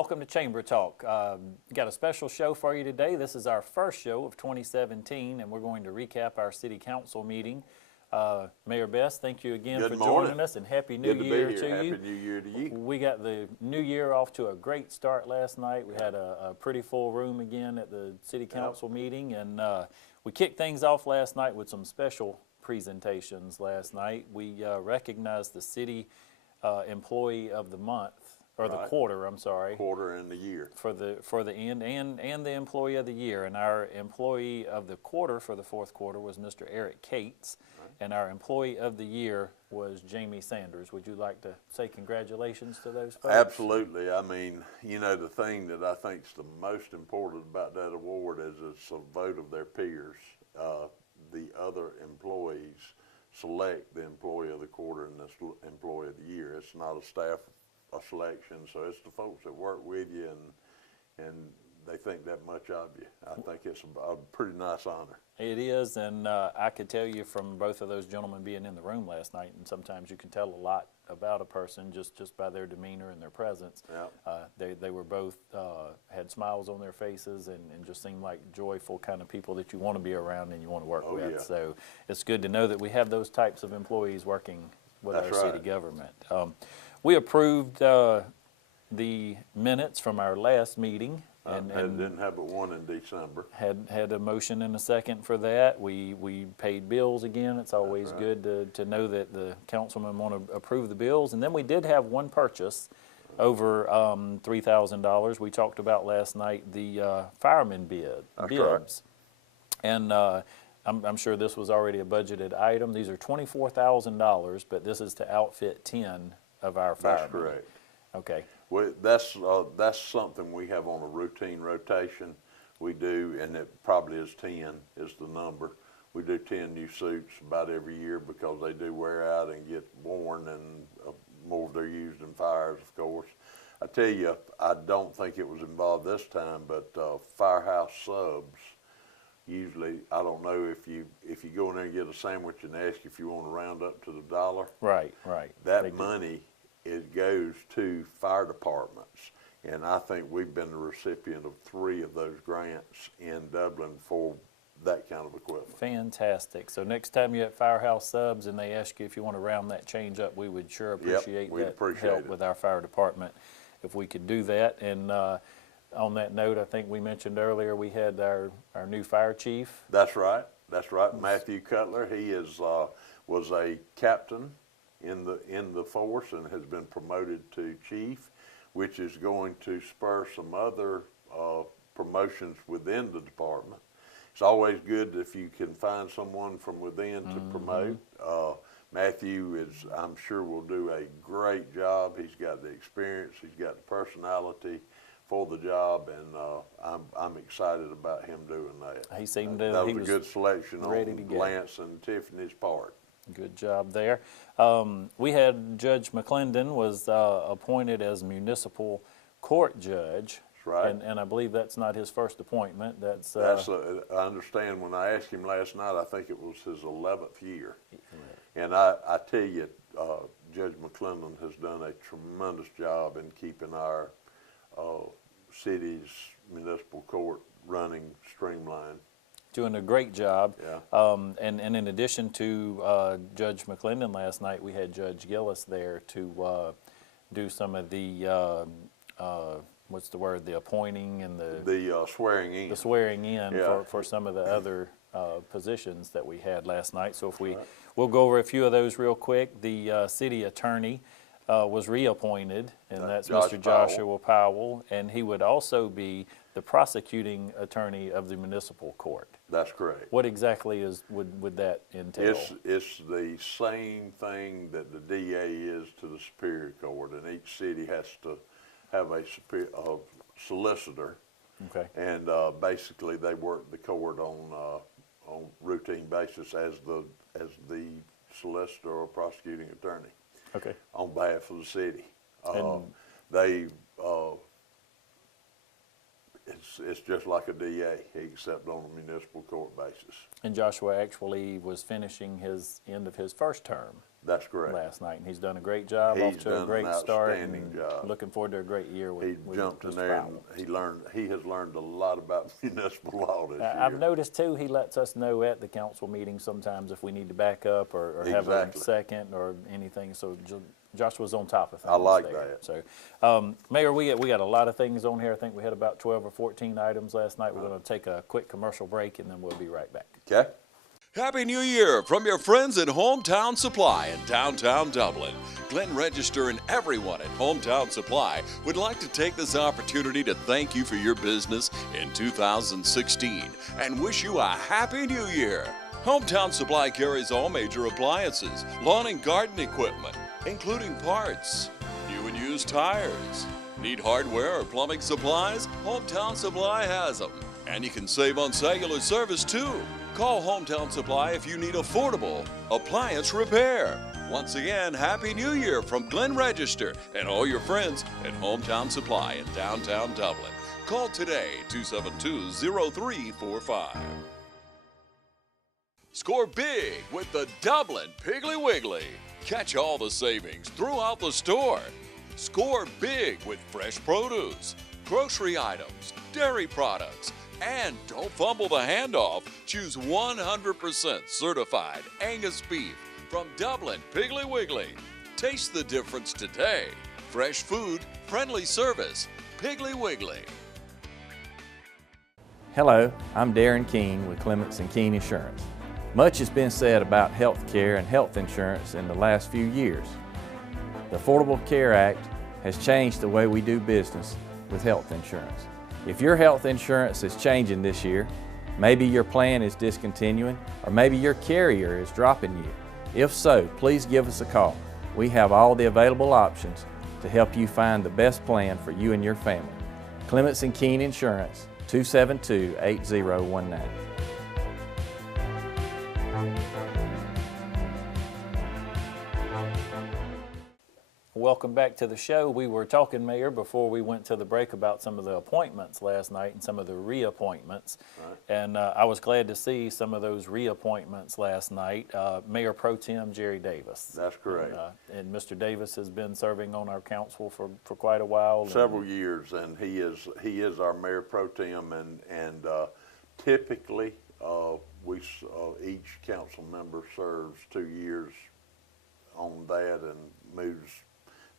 welcome to Chamber Talk. Got a special show for you today. This is our first show of 2017, and we're going to recap our City Council meeting. Mayor Best, thank you again for joining us, and Happy New Year to you. Happy New Year to you. We got the new year off to a great start last night. We had a pretty full room again at the City Council meeting, and we kicked things off last night with some special presentations last night. We recognized the City Employee of the Month, or the quarter, I'm sorry. Quarter and the year. For the end, and the Employee of the Year. And our Employee of the Quarter for the fourth quarter was Mr. Eric Cates. And our Employee of the Year was Jamie Sanders. Would you like to say congratulations to those folks? Absolutely. I mean, you know, the thing that I think is the most important about that award is it's a vote of their peers. The other employees select the Employee of the Quarter and the Employee of the Year. It's not a staff selection, so it's the folks that work with you and they think that much of you. I think it's a pretty nice honor. It is, and I could tell you from both of those gentlemen being in the room last night, and sometimes you can tell a lot about a person just by their demeanor and their presence. Yep. They were both, had smiles on their faces and just seemed like joyful kind of people that you want to be around and you want to work with. Yeah. So it's good to know that we have those types of employees working with our city government. We approved the minutes from our last meeting. And didn't have but one in December. Had a motion and a second for that. We paid bills again. It's always good to know that the councilmen want to approve the bills. And then we did have one purchase over $3,000. We talked about last night the fireman bibs. Right. And I'm sure this was already a budgeted item. These are $24,000, but this is to outfit 10 of our firemen. That's correct. Okay. Well, that's something we have on a routine rotation. We do, and it probably is 10 is the number. We do 10 new suits about every year because they do wear out and get worn, and more they're used in fires, of course. I tell you, I don't think it was involved this time, but firehouse subs. Usually, I don't know if you go in there and get a sandwich and ask if you want to round up to the dollar. Right. That money, it goes to fire departments, and I think we've been the recipient of 3 of those grants in Dublin for that kind of equipment. Fantastic. So next time you're at Firehouse Subs and they ask you if you want to round that change up, we would sure appreciate help with our fire department if we could do that. And on that note, I think we mentioned earlier we had our new fire chief. That's right. Matthew Cutler. He was a captain in the force and has been promoted to chief, which is going to spur some other promotions within the department. It's always good if you can find someone from within to promote. Matthew I'm sure will do a great job. He's got the experience, he's got the personality for the job, and I'm excited about him doing that. He seemed that was a good selection on Lance and Tiffany's part. Good job there. We had Judge McClendon was appointed as municipal court judge. That's right. And I believe that's not his first appointment. I understand when I asked him last night, I think it was his 11th year. Right. And I tell you, Judge McClendon has done a tremendous job in keeping our city's municipal court running streamlined. Doing a great job. Yeah. And in addition to Judge McClendon last night, we had Judge Gillis there to do some of the, what's the word, the appointing and the swearing in. The swearing in for some of the other positions that we had last night. So if we'll go over a few of those real quick. The city attorney was reappointed, and that's Mr. Joshua Powell, and he would also be the prosecuting attorney of the municipal court. That's correct. What exactly would that entail? It's the same thing that the DA is to the Superior Court, and each city has to have a solicitor. Okay. And basically, they work the court on routine basis as the solicitor or prosecuting attorney. Okay. On behalf of the city. It's just like a DA, except on a municipal court basis. And Joshua actually was finishing his end of his first term. That's correct. Last night, and he's done a great job. He's off to a done great an start. outstanding And job. looking forward to a great year with. He jumped in Mr. there Powell. and he has learned a lot about municipal law this year. I've noticed too, he lets us know at the council meeting sometimes if we need to back up or have a Exactly. second or anything. So Joshua's on top of things. I like there. that. So, Mayor, we got a lot of things on here. I think we had about 12 or 14 items last night. We're going to take a quick commercial break and then we'll be right back. Okay. Happy New Year from your friends at Hometown Supply in downtown Dublin. Glenn Register and everyone at Hometown Supply would like to take this opportunity to thank you for your business in 2016 and wish you a Happy New Year. Hometown Supply carries all major appliances, lawn and garden equipment, including parts, new and used tires. Need hardware or plumbing supplies? Hometown Supply has them. And you can save on cellular service too. Call Hometown Supply if you need affordable appliance repair. Once again, Happy New Year from Glenn Register and all your friends at Hometown Supply in downtown Dublin. Call today, 272-0345. Score big with the Dublin Piggly Wiggly. Catch all the savings throughout the store. Score big with fresh produce, grocery items, dairy products, and don't fumble the handoff. Choose 100% certified Angus beef from Dublin Piggly Wiggly. Taste the difference today. Fresh food, friendly service. Piggly Wiggly. Hello, I'm Darren Keene with Clements & Keene Insurance. Much has been said about health care and health insurance in the last few years. The Affordable Care Act has changed the way we do business with health insurance. If your health insurance is changing this year, maybe your plan is discontinuing, or maybe your carrier is dropping you. If so, please give us a call. We have all the available options to help you find the best plan for you and your family. Clements & Keene Insurance, 272-8019. Welcome back to the show. We were talking, Mayor, before we went to the break about some of the appointments last night and some of the reappointments. Right. And I was glad to see some of those reappointments last night. Mayor Pro Tem Jerry Davis. That's correct. And Mr. Davis has been serving on our council for quite a while. Several years, and he is our Mayor Pro Tem, and typically each council member serves 2 years on that and moves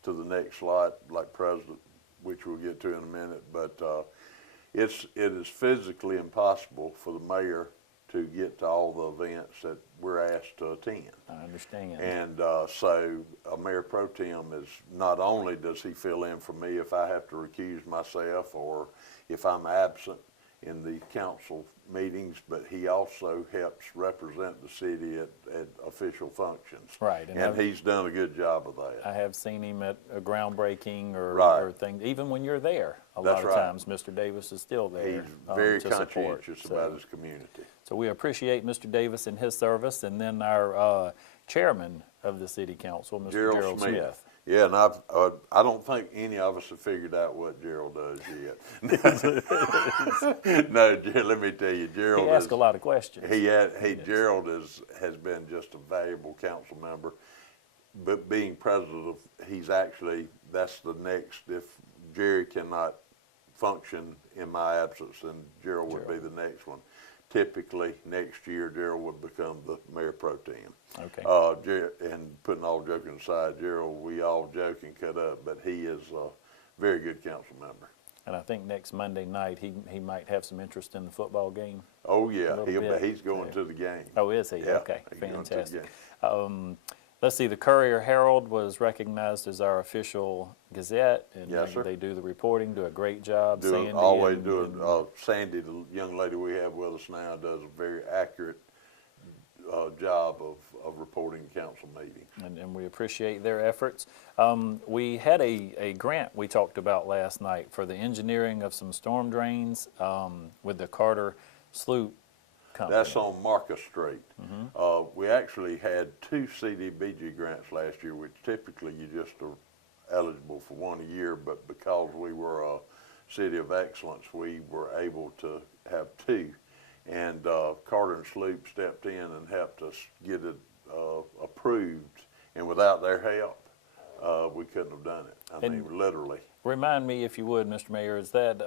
to the next slot, like president, which we'll get to in a minute. But it is physically impossible for the mayor to get to all the events that we're asked to attend. I understand. And so a Mayor Pro Tem is, not only does he fill in for me if I have to recuse myself or if I'm absent in the council meetings, but he also helps represent the city at official functions. Right. And he's done a good job of that. I have seen him at a groundbreaking or, right. or things, even when you're there. A That's lot of right. times Mr. Davis is still there. He's very to conscientious support. about his community. So we appreciate Mr. Davis and his service, and then our chairman of the city council, Mr. Gerald Smith. Yeah, and I don't think any of us have figured out what Gerald does yet. No, let me tell you, Gerald. He asks a lot of questions. Gerald has been just a valuable council member. But being president, that's the next. If Jerry cannot function in my absence, then Gerald would be the next one. Typically, next year, Gerald would become the Mayor Pro Tem. Okay. And putting all joking aside, Gerald, we all joke and cut up, but he is a very good council member. And I think next Monday night, he might have some interest in the football game. Oh, yeah. He's going to the game. Oh, is he? Yeah, okay, fantastic. Let's see, the Courier Herald was recognized as our official gazette, and yes, sir. They do the reporting, do a great job. Sandy, Sandy, the young lady we have with us now, does a very accurate job of reporting council meetings. And we appreciate their efforts. We had a grant we talked about last night for the engineering of some storm drains with the Carter Sloop Company. That's on Marcus Street. Mm-hmm. We actually had 2 CDBG grants last year, which typically you just are eligible for 1 a year, but because we were a city of excellence, we were able to have 2. And Carter and Sloop stepped in and helped us get it approved and without their help, we couldn't have done it. I mean, literally. Remind me, if you would, Mr. Mayor, is that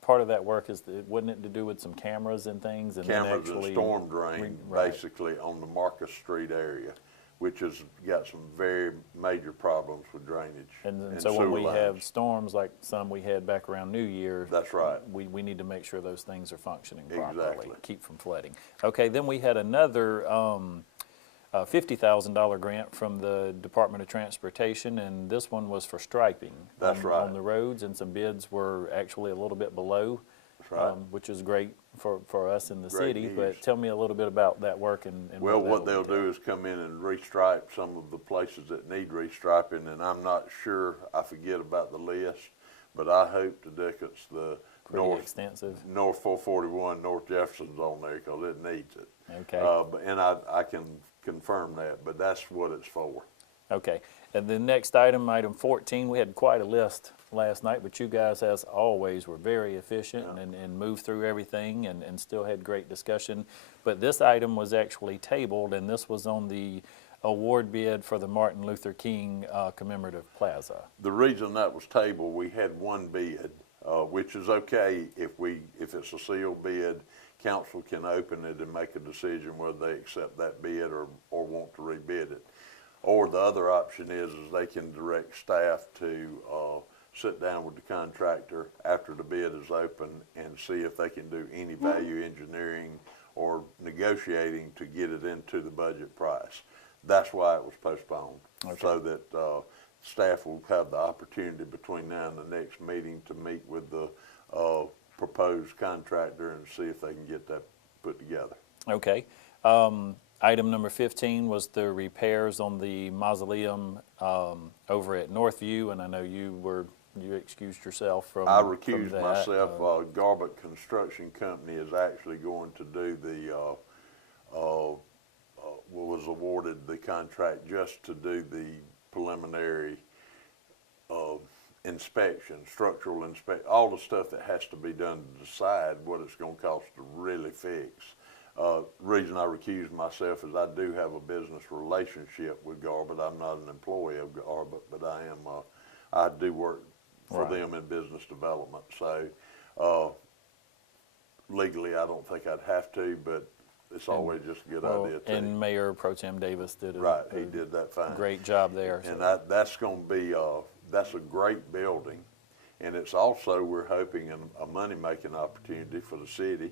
part of that work wasn't it to do with some cameras and things? And Cameras then and actually storm drain, right. basically, on the Marcus Street area, which has got some very major problems with drainage. And so when sewer we lines. have storms like some we had back around New Year, That's right. we need to make sure those things are functioning properly, Exactly. keep from flooding. Okay, then we had another $50,000 grant from the Department of Transportation, and this one was for striping That's on, right. on the roads, and some bids were actually a little bit below, That's right. which is great for us in the Great city. news. But tell me a little bit about that work and Well, what that'll they'll entail. do is come in and restripe some of the places that need restriping, and I'm not sure, I forget about the list, but I hope to Dickens, the Pretty extensive. North 441, North Jefferson's on there because it needs it. Okay. And I can confirm that, but that's what it's for. Okay, and the next item, item 14, we had quite a list last night, but you guys, as always, were very efficient and moved through everything and still had great discussion. But this item was actually tabled, and this was on the award bid for the Martin Luther King Commemorative Plaza. The reason that was tabled, we had one bid, which is okay if it's a sealed bid. Council can open it and make a decision whether they accept that bid or want to rebid it. Or the other option is they can direct staff to sit down with the contractor after the bid is open and see if they can do any value engineering or negotiating to get it into the budget price. That's why it was postponed, so that staff will have the opportunity between now and the next meeting to meet with the proposed contractor and see if they can get that put together. Okay. Item number 15 was the repairs on the mausoleum over at Northview, and I know you excused yourself from I from recused that. myself. Garbutt Construction Company is actually going to do the, was awarded the contract just to do the preliminary inspection, structural inspection, all the stuff that has to be done to decide what it's going to cost to really fix. Reason I recuse myself is I do have a business relationship with Garbutt. I'm not an employee of Garbutt, but I do work for them in business development. So legally, I don't think I'd have to, but it's always just a good idea too. And Mayor Pro Tem Davis did He did that fine. great job there. And that's going to be that's a great building, and it's also, we're hoping, a money-making opportunity for the city,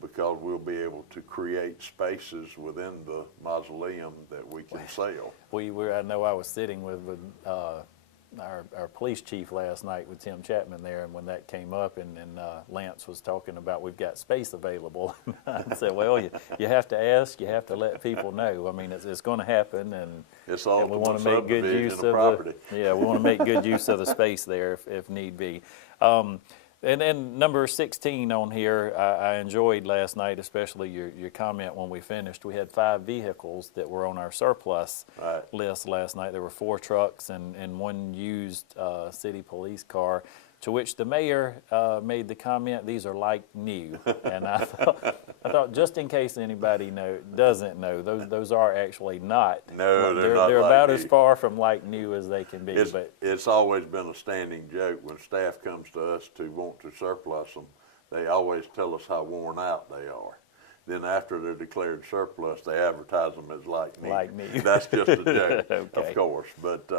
because we'll be able to create spaces within the mausoleum that we can sell. I know I was sitting with our police chief last night with Tim Chapman there, and when that came up, and Lance was talking about we've got space available, I said, well, you have to ask, you have to let people know. I mean, it's going to happen, and It's all we want to make good use of property. we want to make good use of the space there if need be. And then number 16 on here, I enjoyed last night, especially your comment when we finished. We had 5 vehicles that were on our surplus list last night. There were 4 trucks and one used city police car, to which the mayor made the comment, these are like new. And I thought just in case anybody doesn't know, those are actually not. No, they're not They're like about new. as far from like new as they can be. It's always been a standing joke when staff comes to us to want to surplus them. They always tell us how worn out they are. Then after they're declared surplus, they advertise them as like new. Like new. That's just a joke, Okay. of course. But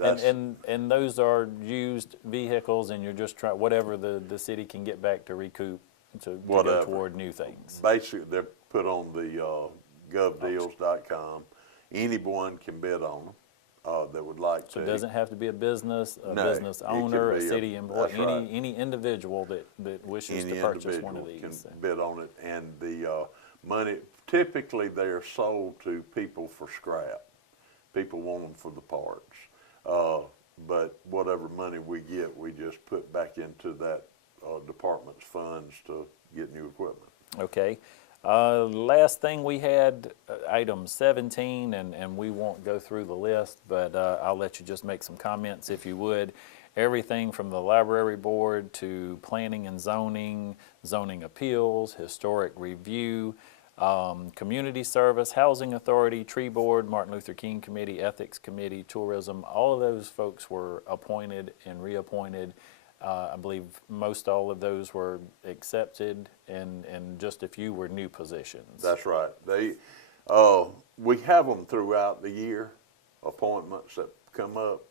And those are used vehicles, and you're just trying, whatever the city can get back to recoup to go Whatever. toward new things. basically, they're put on the govdeals.com. Anyone can bid on them that would like to. So it doesn't have to be a business, No, business it can owner, a be city employee, that's right. any individual that wishes Any to purchase one of individual these. can bid on it, and the money, typically they are sold to people for scrap. People want them for the parts. But whatever money we get, we just put back into that department's funds to get new equipment. Okay. Last thing we had, item 17, and we won't go through the list, but I'll let you just make some comments if you would. Everything from the library board to planning and zoning, zoning appeals, historic review, Community Service, Housing Authority, Tree Board, Martin Luther King Committee, Ethics Committee, Tourism. All of those folks were appointed and reappointed. I believe most all of those were accepted, and just a few were new positions. That's right. We have them throughout the year, appointments that come up,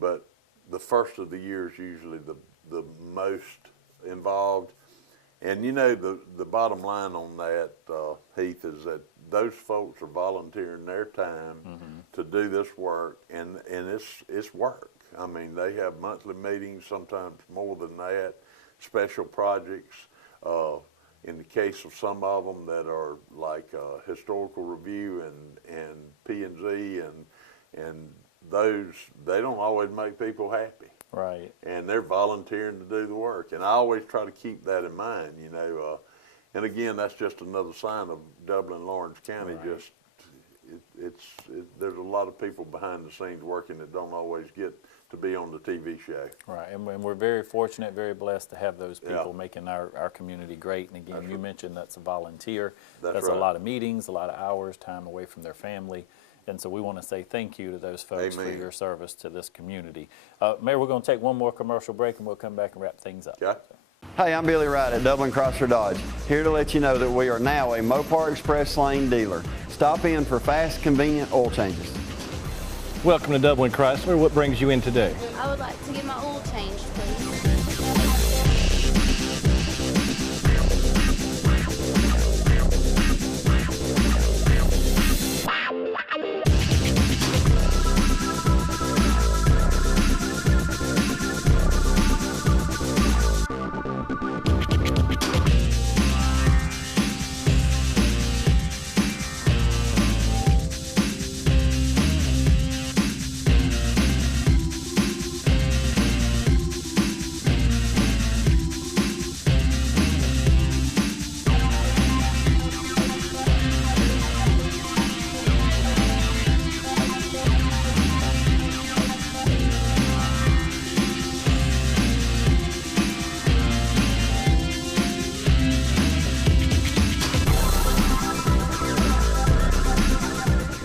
but the first of the year is usually the most involved. And you know, the bottom line on that, Heath, is that those folks are volunteering their time to do this work, and it's work. I mean, they have monthly meetings, sometimes more than that, special projects. In the case of some of them that are like historical review and P&Z and those, they don't always make people happy. Right. And they're volunteering to do the work. And I always try to keep that in mind, you know. And again, that's just another sign of Dublin-Lawrence County. Right. Just there's a lot of people behind the scenes working that don't always get to be on the TV show. Right, and we're very fortunate, very blessed to have those people making our community great. And again, you mentioned that's a volunteer. That's right. A lot of meetings, a lot of hours, time away from their family. And so we want to say thank you to those folks for your service to this community. Mayor, we're going to take one more commercial break and we'll come back and wrap things up. Okay. Hey, I'm Billy Wright at Dublin Chrysler Dodge, here to let you know that we are now a Mopar Express Lane dealer. Stop in for fast, convenient oil changes. Welcome to Dublin Chrysler. What brings you in today? I would like to get my oil changed, please.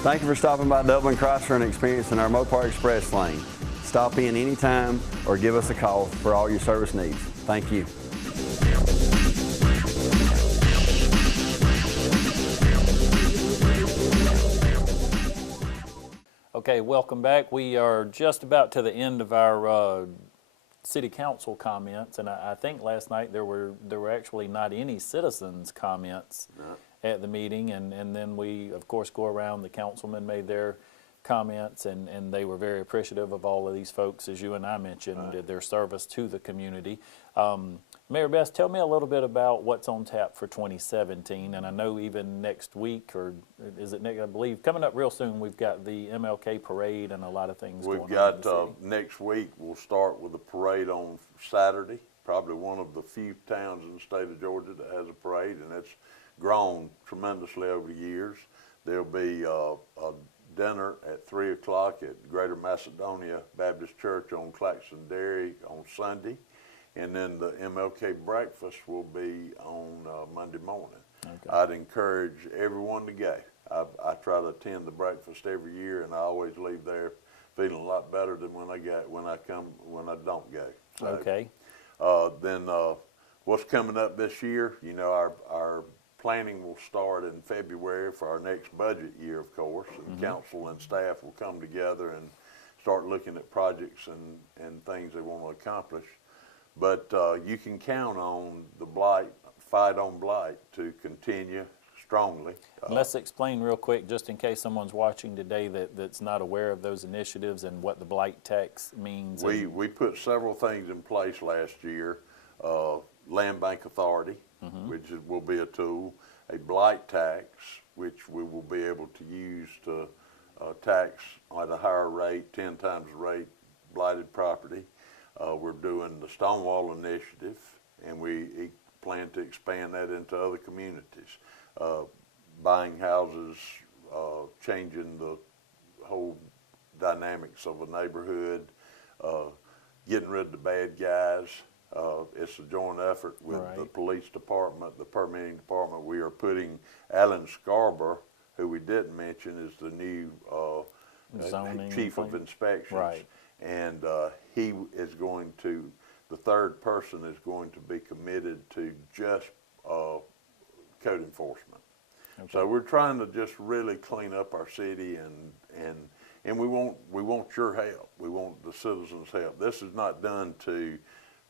Thank you for stopping by Dublin Chrysler and experiencing our Mopar Express Lane. Stop in anytime or give us a call for all your service needs. Thank you. Okay, welcome back. We are just about to the end of our city council comments, and I think last night there were actually not any citizens' comments at the meeting, and then we, of course, go around. The councilmen made their comments, and they were very appreciative of all of these folks, as you and I mentioned, their service to the community. Mayor Best, tell me a little bit about what's on tap for 2017, and I know even next week, or is it next, I believe, coming up real soon, we've got the MLK parade and a lot of things going on. We've got, next week, we'll start with a parade on Saturday, probably one of the few towns in the state of Georgia that has a parade, and it's grown tremendously over the years. There'll be a dinner at 3 o'clock at Greater Macedonia Baptist Church on Claxton Dairy on Sunday, and then the MLK breakfast will be on Monday morning. Okay. I'd encourage everyone to go. I try to attend the breakfast every year, and I always leave there feeling a lot better than when I don't go. So, okay. Then what's coming up this year? You know, our planning will start in February for our next budget year, of course, and council and staff will come together and start looking at projects and things they want to accomplish. But you can count on the fight on blight to continue strongly. Let's explain real quick, just in case someone's watching today that's not aware of those initiatives and what the blight tax means. We put several things in place last year. Land Bank Authority, which will be a tool, a blight tax, which we will be able to use to tax at a higher rate, 10 times the rate, blighted property. We're doing the Stonewall Initiative, and we plan to expand that into other communities. Buying houses, changing the whole dynamics of a neighborhood, getting rid of the bad guys. It's a joint effort with the Right. police department, the permitting department. We are putting Alan Scarborough, who we didn't mention, is the new Zoning chief of thing. inspections. Right. And he is going to, the third person is going to be committed to just code enforcement. So we're trying to just really clean up our city, and we want your help. We want the citizens' help. This is not done to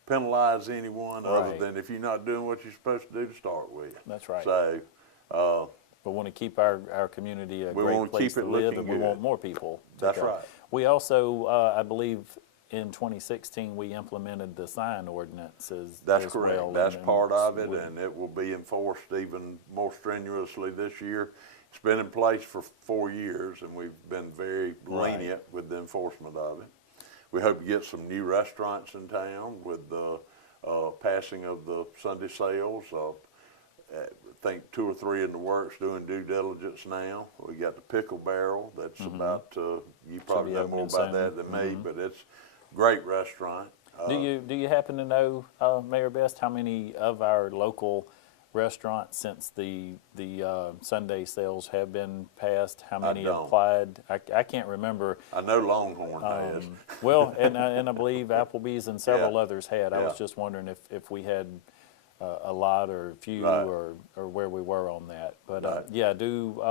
penalize anyone other Right. than if you're not doing what you're supposed to do to start with. That's right. So We want to keep our community a We great wanna place keep to it live, looking and we good. want more people to That's come. right. We also, I believe, in 2016, we implemented the sign ordinance that's as correct. well. That's and part of it, we- and it will be enforced even more strenuously this year. It's been in place for 4 years, and we've been very lenient with the enforcement of it. We hope to get some new restaurants in town with the passing of the Sunday sales. I think 2 or 3 in the works doing due diligence now. We got the Pickle Barrel that's about to, you probably be know more opening about soon. that than me, but it's a great restaurant. Do you happen to know, Mayor Best, how many of our local restaurants since the Sunday sales have been passed? How many don't. applied? I can't remember. I know Longhorn has. Well, and I believe Applebee's and several Yeah. others had. I was Yeah. just wondering if we had a lot or a few Right. or where we were on that. But Right. yeah, I do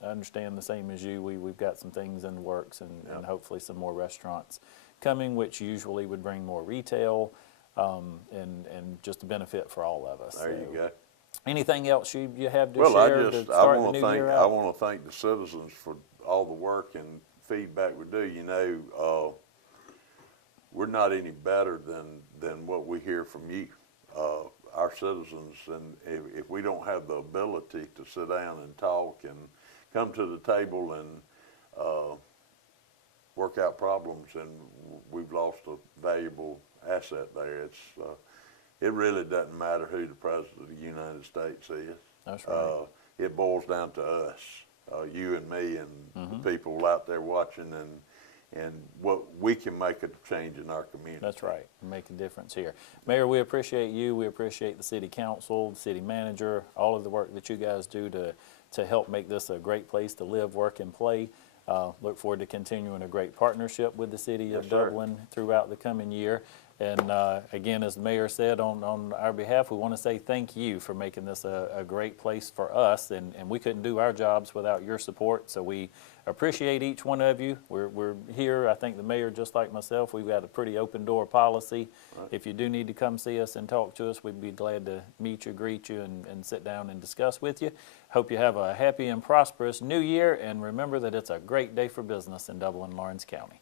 understand the same as you. We've got some things in the works and hopefully some more restaurants coming, which usually would bring more retail and just a benefit for all of us. There you So, go. anything else you have to Well, share to start the new year I out? want to thank the citizens for all the work and feedback we do. You know, we're not any better than what we hear from you, our citizens. And if we don't have the ability to sit down and talk and come to the table and work out problems, and we've lost a valuable asset there. It really doesn't matter who the President of the United States is. That's right. It boils down to us, you and me, and the people out there watching, and what we can make a change in our community. That's right. Make a difference here. Mayor, we appreciate you. We appreciate the city council, the city manager, all of the work that you guys do to help make this a great place to live, work, and play. Look forward to continuing a great partnership with the city of Yes, sir. Dublin throughout the coming year. And again, as the mayor said, on our behalf, we want to say thank you for making this a great place for us. And we couldn't do our jobs without your support. So we appreciate each one of you. We're here. I think the mayor, just like myself, we've got a pretty open door policy. Right. If you do need to come see us and talk to us, we'd be glad to meet you, greet you, and sit down and discuss with you. Hope you have a happy and prosperous new year. And remember that it's a great day for business in Dublin, Lawrence County.